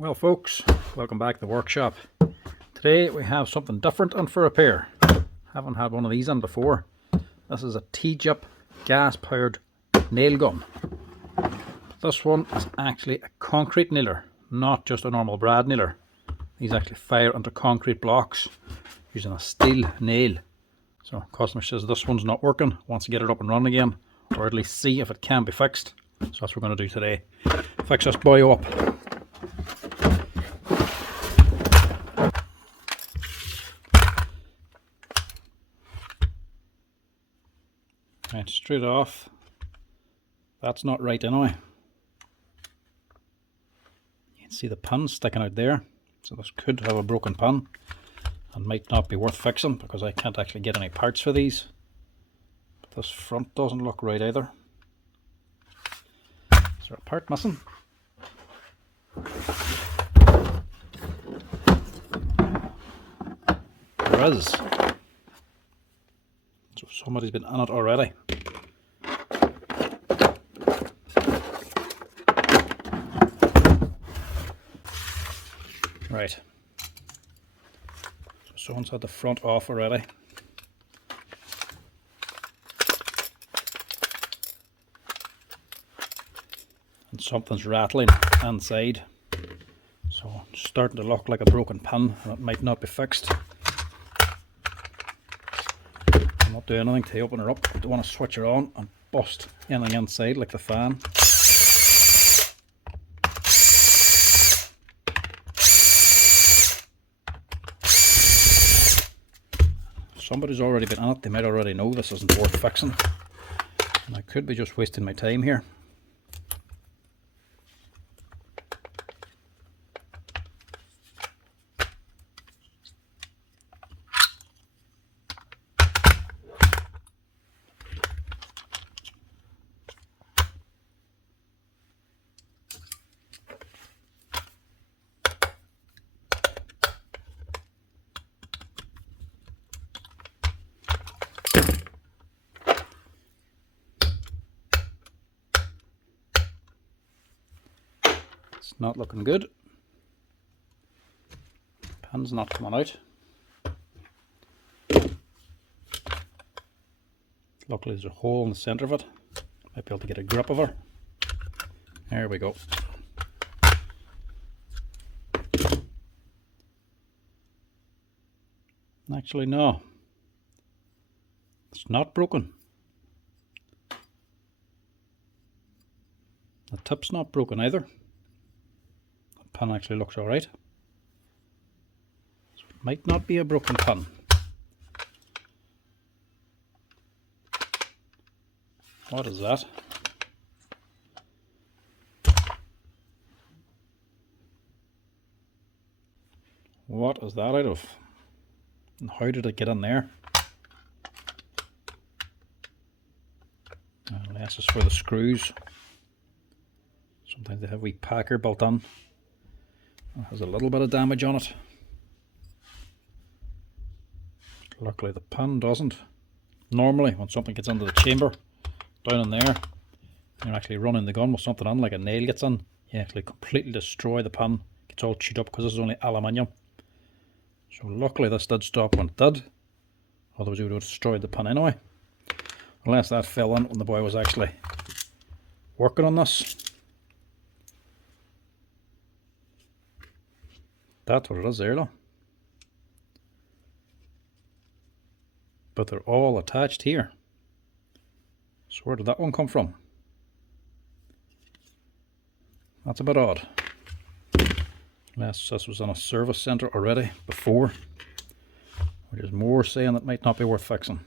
Well folks, welcome back to the workshop. Today we have something different and for repair. Haven't had one of these on before. This is a TJEP gas powered nail gun. This one is actually a concrete nailer, not just a normal brad nailer. These actually fire into concrete blocks using a steel nail. So customer says this one's not working, wants to get it up and running again, or at least see if it can be fixed. So that's what we're going to do today. Fix this boy up. Right, straight off, that's not right anyway. You can see the pin sticking out there, so this could have a broken pin and might not be worth fixing because I can't actually get any parts for these. But this front doesn't look right either. Is there a part missing? There is. So somebody's been on it already. Right. So someone's had the front off already. And something's rattling inside. So it's starting to look like a broken pin and it might not be fixed. I'm not doing anything to open her up. I don't want to switch her on and bust anything inside like the fan. Somebody's already been on it, they might already know this isn't worth fixing. And I could be just wasting my time here. It's not looking good. Pin's not coming out. Luckily there's a hole in the centre of it. Might be able to get a grip of her. There we go. Actually no. It's not broken. The tip's not broken either. The pin actually looks alright. So it might not be a broken pin. What is that? What is that out of? And how did it get in there? Unless it's for the screws. Sometimes they have a wee packer built in. It has a little bit of damage on it. Luckily the pin doesn't. Normally when something gets into the chamber, down in there, you're actually running the gun with something on, like a nail gets in, you actually completely destroy the pin. It gets all chewed up because this is only aluminium. So luckily this did stop when it did. Otherwise you would have destroyed the pin anyway. Unless that fell in when the boy was actually working on this. That's what it is there though. But they're all attached here. So where did that one come from? That's a bit odd. Unless this was on a service centre already before. Which is more saying that might not be worth fixing.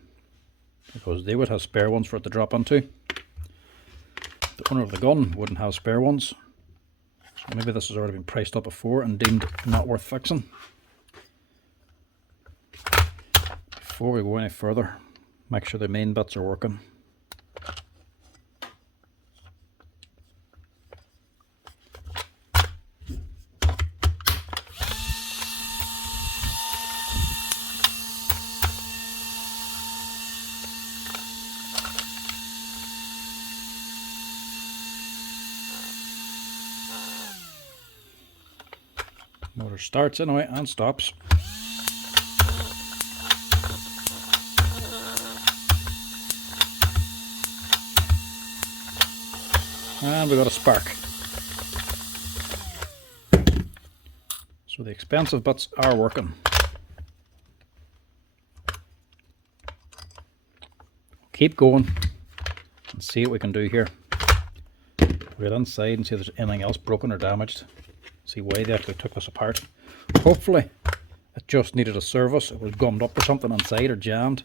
Because they would have spare ones for it to drop into. The owner of the gun wouldn't have spare ones. So maybe this has already been priced up before and deemed not worth fixing. Before we go any further, make sure the main bits are working. Motor starts anyway and stops. And we got a spark. So the expensive bits are working. Keep going and see what we can do here. Get inside and see if there's anything else broken or damaged. See why they actually took this apart. Hopefully it just needed a service. It was gummed up or something inside or jammed,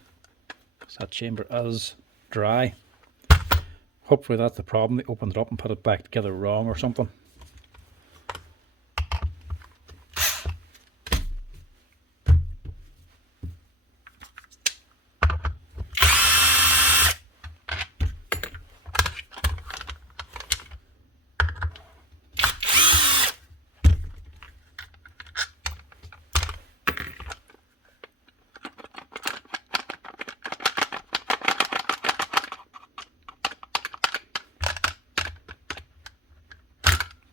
because that chamber is dry. Hopefully that's the problem. They opened it up and put it back together wrong or something.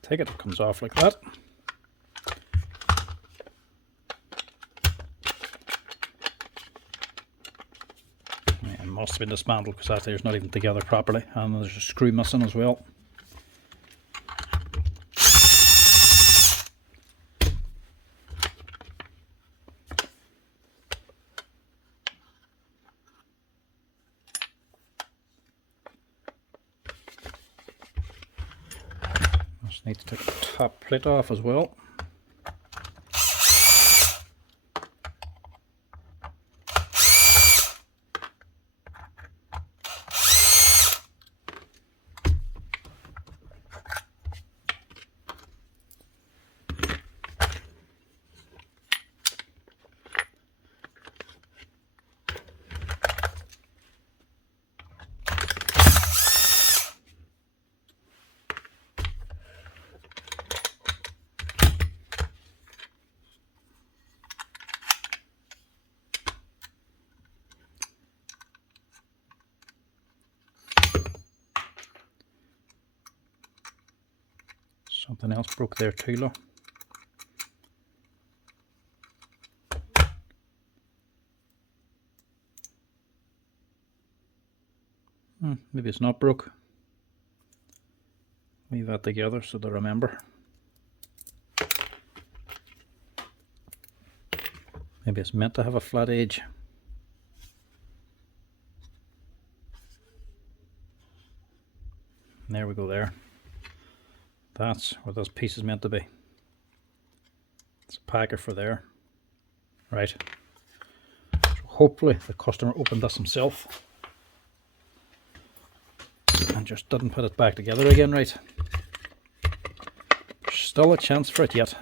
Take it comes off like that. It must have been dismantled because that there's not even together properly, and there's a screw missing as well. Just need to take the top plate off as well. Something else broke there too, look. Maybe it's not broke. Leave that together so they remember. Maybe it's meant to have a flat edge. And there we go there. That's where this piece is meant to be. It's a packer for there. Right. So hopefully the customer opened this himself and just didn't put it back together again right. There's still a chance for it yet.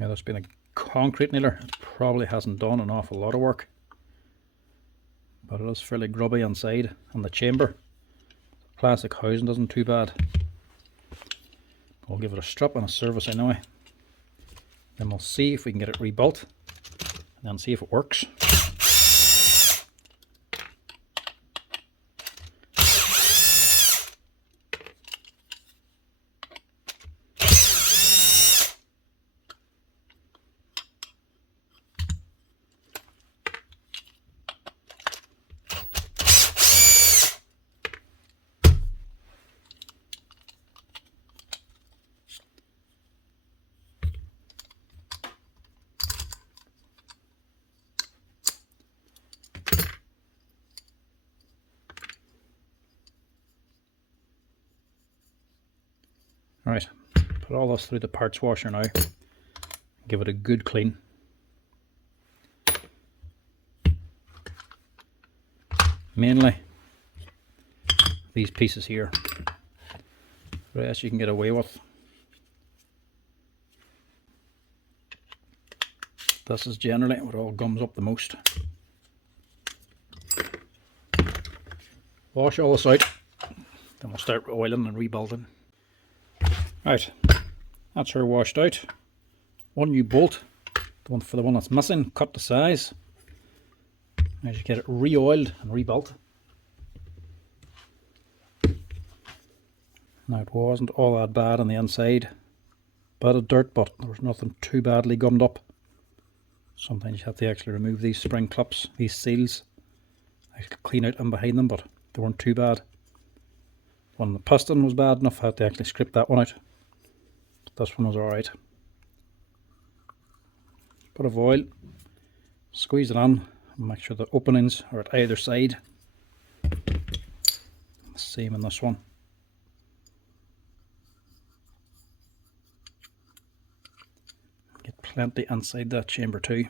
Yeah, there's been a concrete nailer. It probably hasn't done an awful lot of work, but it is fairly grubby inside, and the chamber, plastic housing isn't too bad. We'll give it a strip and a service anyway. Then we'll see if we can get it rebuilt, and then see if it works. Alright, put all this through the parts washer now. Give it a good clean. Mainly these pieces here. The rest you can get away with. This is generally what all gums up the most. Wash all this out, then we'll start oiling and rebuilding. Right, That's her washed out. One new bolt, the one for the one that's missing, cut to size. As you get it re-oiled and rebuilt. Now it wasn't all that bad on the inside. Bit of dirt, but there was nothing too badly gummed up. Sometimes you have to actually remove these spring clips, these seals, actually clean out in behind them, but they weren't too bad. One, the piston was bad enough, I had to actually scrape that one out. But this one was alright. Bit of oil, squeeze it on, and make sure the openings are at either side. Same in this one. Get plenty inside that chamber too.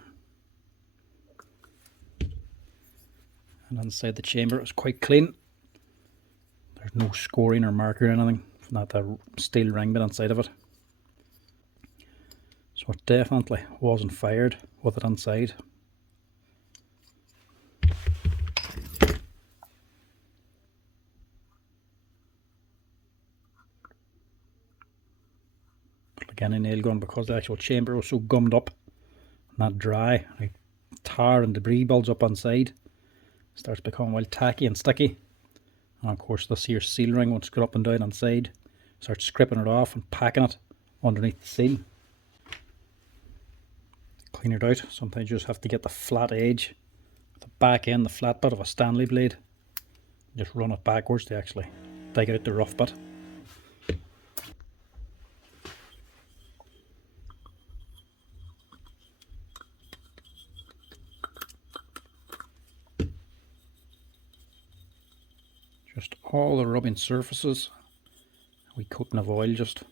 And inside the chamber it's quite clean. There's no scoring or marker or anything, not that steel ring bit inside of it. So it definitely wasn't fired with it inside. Again, a nail gun, because the actual chamber was so gummed up, not dry, like tar and debris builds up inside, starts becoming well tacky and sticky. And of course this here seal ring, once it's got up and down inside, starts scraping it off and packing it underneath the seal. Clean it out. Sometimes you just have to get the flat edge, the back end, the flat bit of a Stanley blade, just run it backwards to actually dig out the rough bit. Just all the rubbing surfaces, a wee coating of oil just.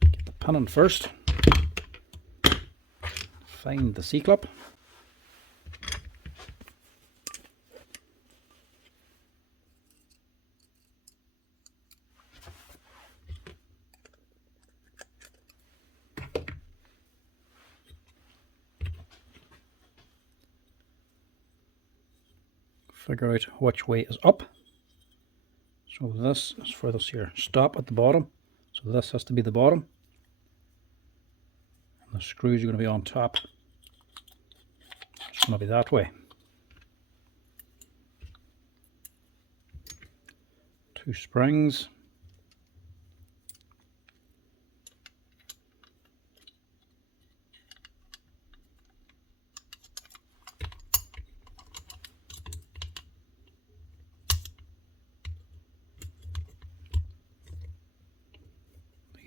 Get the pin in first. Find the C-clip. Figure out which way is up. So this is for this here stop at the bottom. So this has to be the bottom. And the screws are going to be on top. It's going to be that way. 2 springs.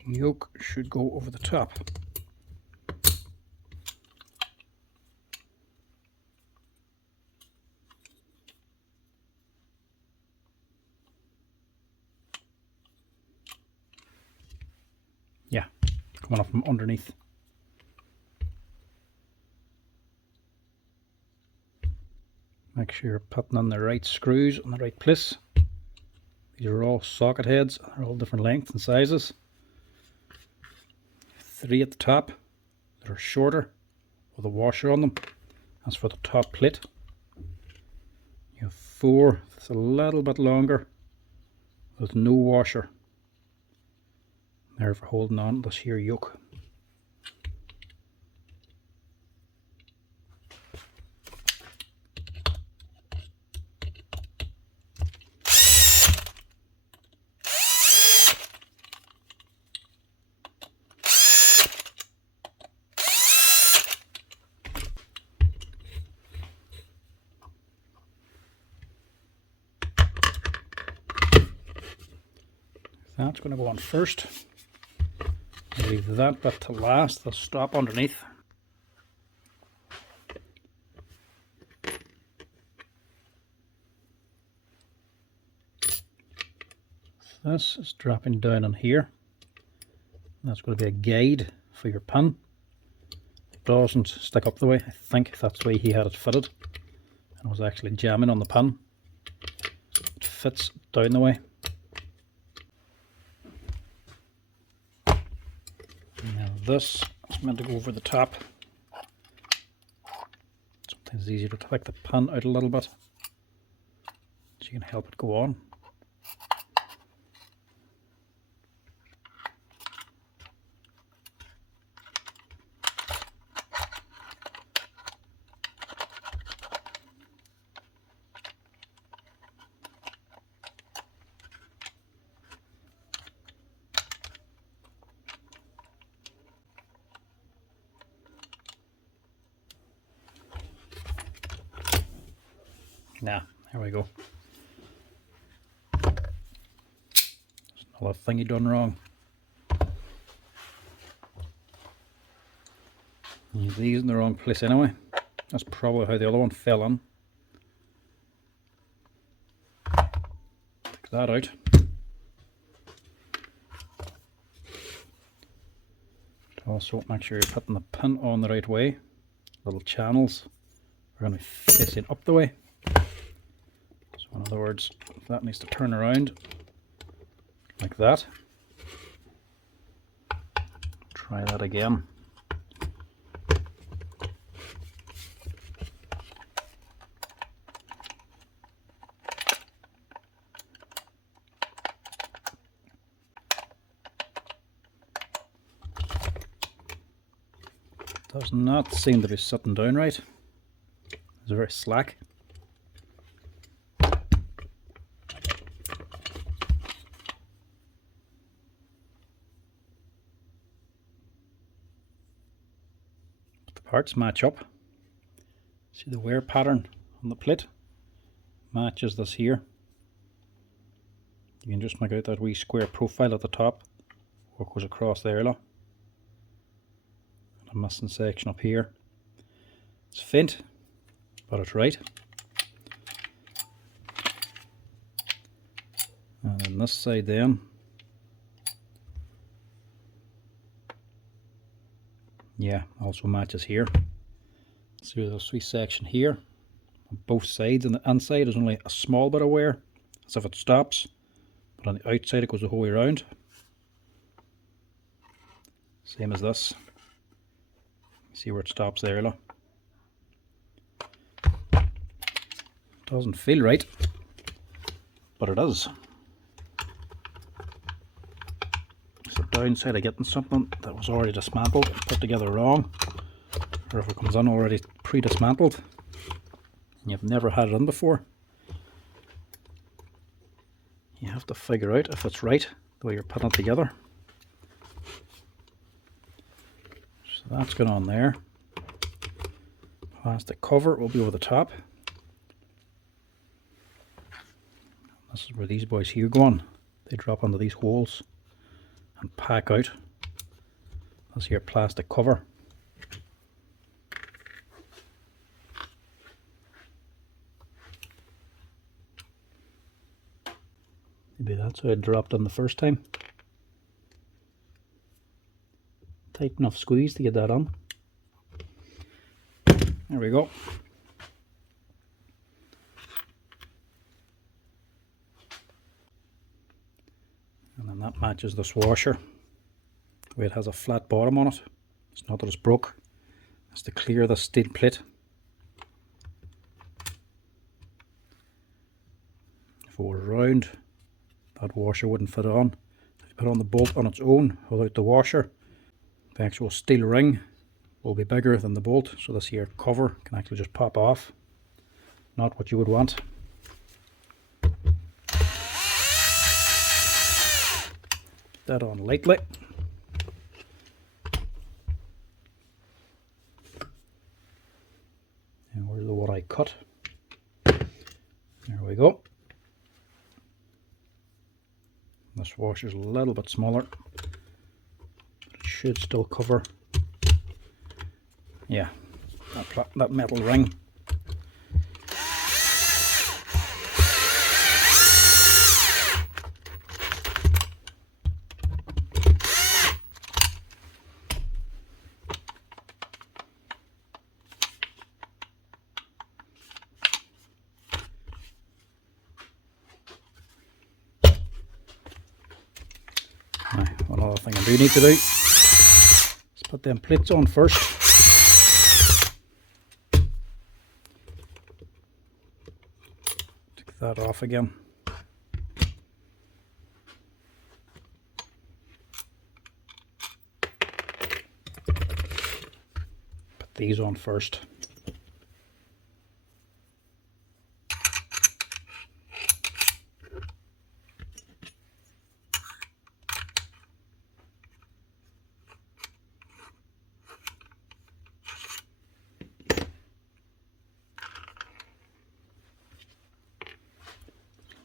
The yoke should go over the top. Yeah, coming up from underneath. Make sure you're putting on the right screws on the right place. These are all socket heads, they're all different lengths and sizes. 3 at the top that are shorter with a washer on them. That's for the top plate. You have 4 that's a little bit longer with no washer. There for holding on this here yoke. That's going to go on first. Leave that bit to last, the stop underneath. This is dropping down on here. That's going to be a guide for your pin. It doesn't stick up the way. I think that's the way he had it fitted. And it was actually jamming on the pin. It fits down the way. Now this is meant to go over the top. Sometimes it's easier to take the pin out a little bit. you can help it go on. Nah, there we go. There's another thing you done wrong. You have these in the wrong place anyway. That's probably how the other one fell in. Take that out. Also make sure you're putting the pin on the right way. Little channels are going to be facing up the way. So in other words, that needs to turn around like that. Try that again. Does not seem to be sitting down right. It's very slack. The parts match up. See the wear pattern on the plate matches this here. You can just make out that wee square profile at the top, what goes across there. Look. A missing section up here. It's faint, but it's right. And then this side then, yeah, also matches here. So this wee section here on both sides, and the inside is only a small bit of wear, as if it stops, but on the outside it goes the whole way around. Same as this. See where it stops there, look. Doesn't feel right, but it is. It's the downside of getting something that was already dismantled and put together wrong, or if it comes in already pre-dismantled and you've never had it in before. You have to figure out if it's right the way you're putting it together. So that's going on there. Plastic cover will be over the top. This is where these boys here go on. They drop onto these holes and pack out. This here plastic cover. Maybe that's how it dropped on the first time. Tight enough squeeze to get that on. There we go. And then that matches this washer. The way it has a flat bottom on it. It's not that it's broke. It's to clear the steel plate. If it were round, that washer wouldn't fit on. If you put on the bolt on its own without the washer, the actual steel ring will be bigger than the bolt, so this here cover can actually just pop off. Not what you would want. Get that on lightly. And where's the what I cut? There we go. This washer's a little bit smaller, but it should still cover, yeah, that metal ring. One other thing I do need to do is put them plates on first. Take that off again. Put these on first.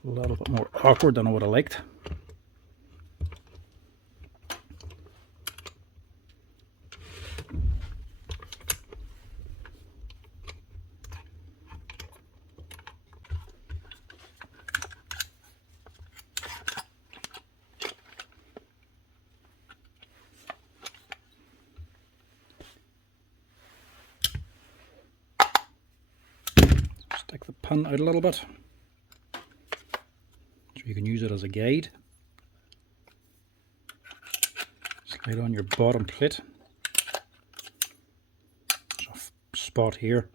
A little bit more awkward than I would have liked. Stick the pin out a little bit, so you can use it as a guide. Slide on your bottom plate. There's a spot here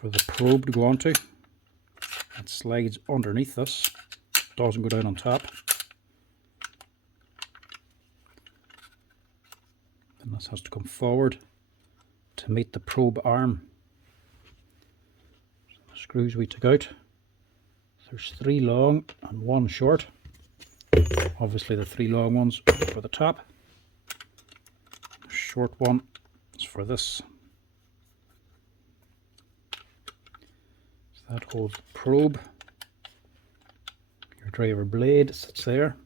for the probe to go onto. It slides underneath this, doesn't go down on top. And this has to come forward to meet the probe arm. So the screws we took out, there's 3 long and 1 short. Obviously the 3 long ones are for the top. The short one is for this. So that holds the probe. Your driver blade sits there.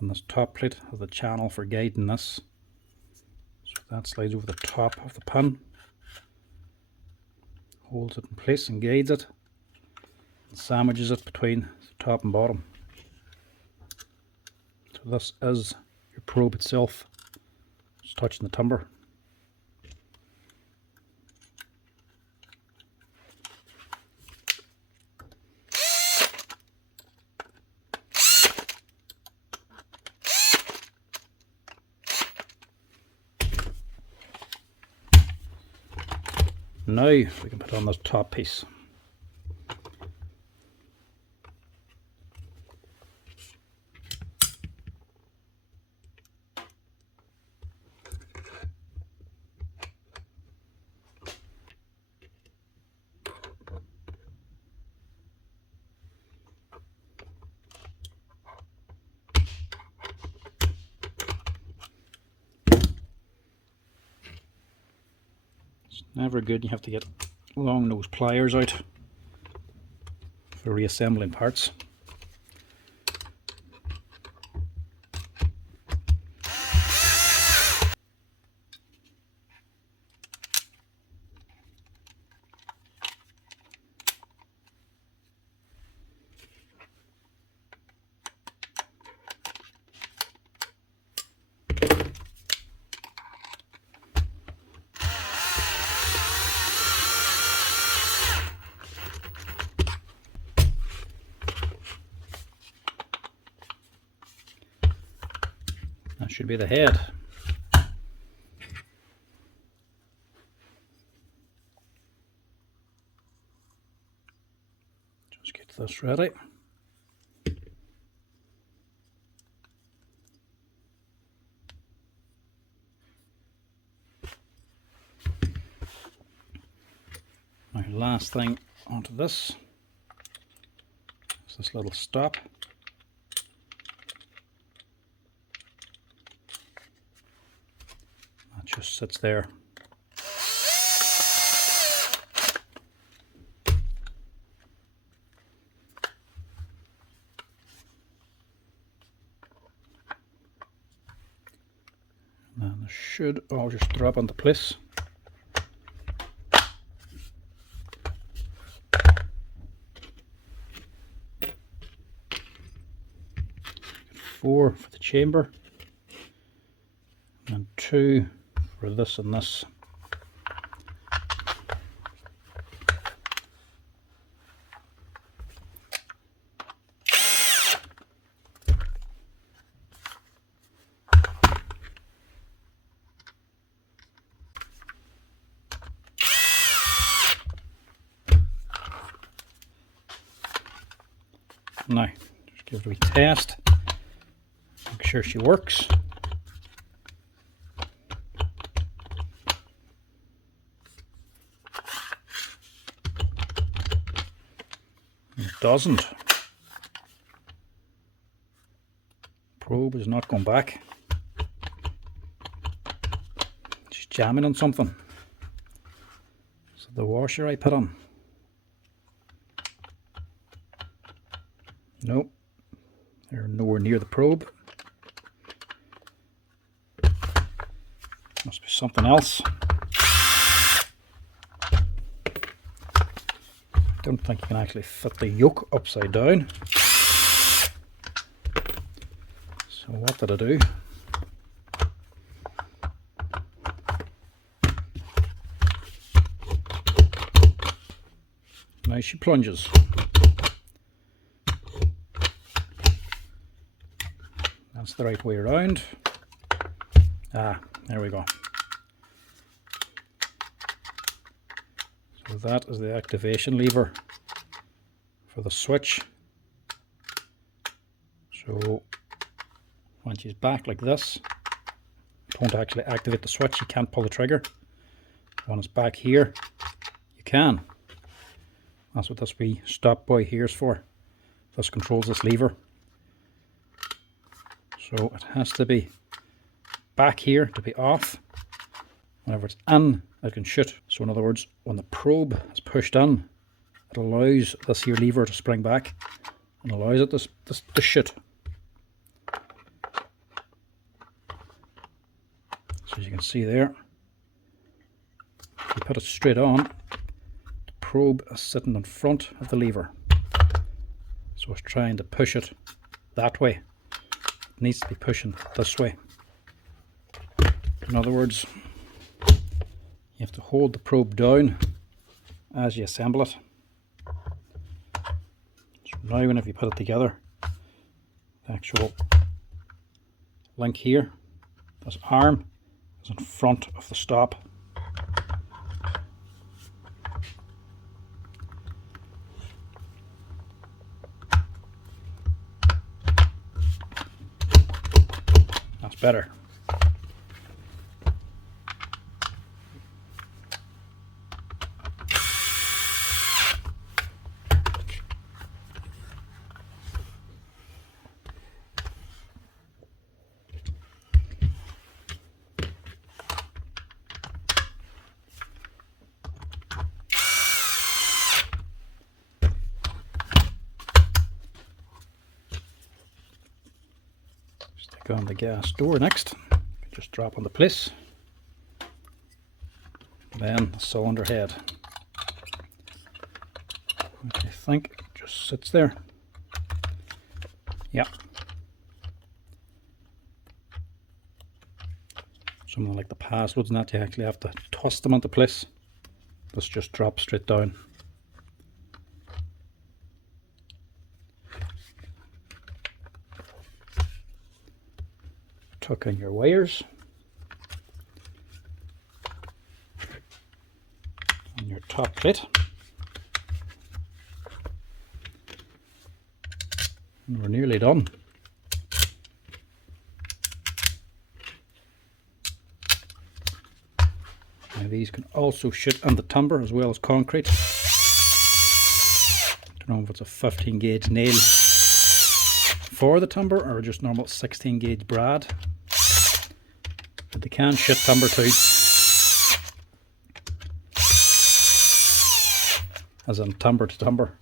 And this top plate has the channel for guiding this. So that slides over the top of the pin. Holds it in place and guides it. And sandwiches it between the top and bottom. So this is your probe itself. It's touching the timber. Now we can put on this top piece. Never good, you have to get long nose pliers out for reassembling parts. That should be the head. Just get this ready. Now, last thing onto this is this little stop. That just sits there. And it should all just drop into place. Four for the chamber and 2 for this and this. Now, just give it a wee test. Make sure she works. It doesn't. Probe is not going back. She's jamming on something. So the washer I put on. Nope. They're nowhere near the probe. Must be something else. Don't think you can actually fit the yoke upside down. So what did I do? Now she plunges. That's the right way around. Ah, there we go. So that is the activation lever for the switch. So when she's back like this, don't actually activate the switch, you can't pull the trigger. When it's back here, you can. That's what this wee stop buoy here is for. This controls this lever. So it has to be back here to be off. Whenever it's in, it can shoot. So in other words, when the probe is pushed in, it allows this here lever to spring back and allows it to shoot. So as you can see there, if you put it straight on, the probe is sitting in front of the lever. So it's trying to push it that way. It needs to be pushing this way. In other words, you have to hold the probe down as you assemble it. So now whenever you put it together, the actual link here, this arm is in front of the stop. That's better. Stick on the gas door next. Just drop on the place. Then the cylinder head, which I think just sits there. Yeah. Something like the passwords and that, you actually have to twist them into place. This just drops straight down. Tuck in your wires on your top plate, and we're nearly done. Now these can also shoot on the timber as well as concrete. Don't know if it's a 15 gauge nail for the timber or just normal 16 gauge brad. But they can shoot timber too. As in timber to timber,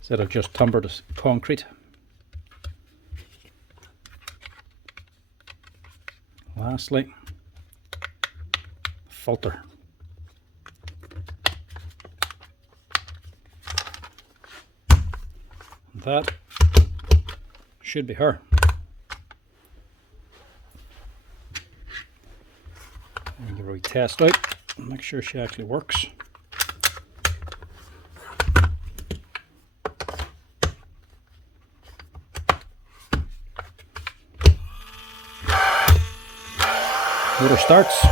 instead of just timber to concrete. Lastly, filter. And that should be her. And give her a test out and make sure she actually works. Motor starts.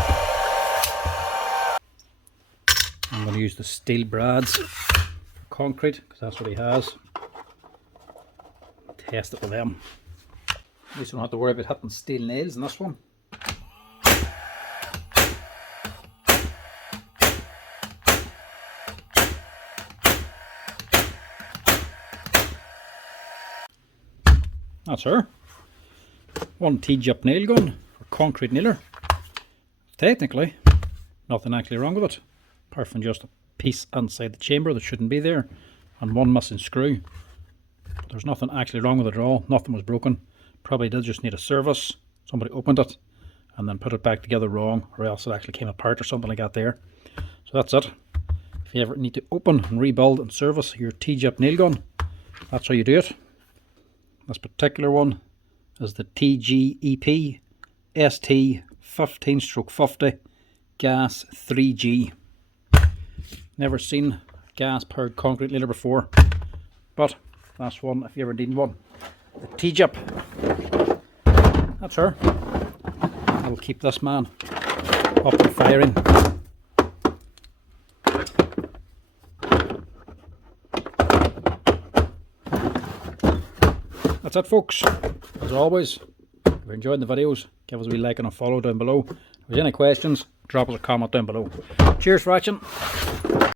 I'm going to use the steel brads for concrete because that's what he has. test it with them. At least we don't have to worry about hitting steel nails in this one. That's her. One TJEP nail gun, or concrete nailer. Technically, nothing actually wrong with it, apart from just a piece inside the chamber that shouldn't be there, and one missing screw. There's nothing actually wrong with it at all. Nothing was broken. Probably did just need a service. Somebody opened it and then put it back together wrong, or else it actually came apart or something like that there. So that's it. If you ever need to open and rebuild and service your TJEP nail gun, that's how you do it. This particular one is the TJEP ST 15/50 gas 3G. Never seen gas powered concrete nailer before, but that's one if you ever need one. The TJEP. That's her. I'll keep this man up and firing. That's it, folks. As always, if you're enjoying the videos, give us a wee like and a follow down below. If there's any questions, drop us a comment down below. Cheers for watching.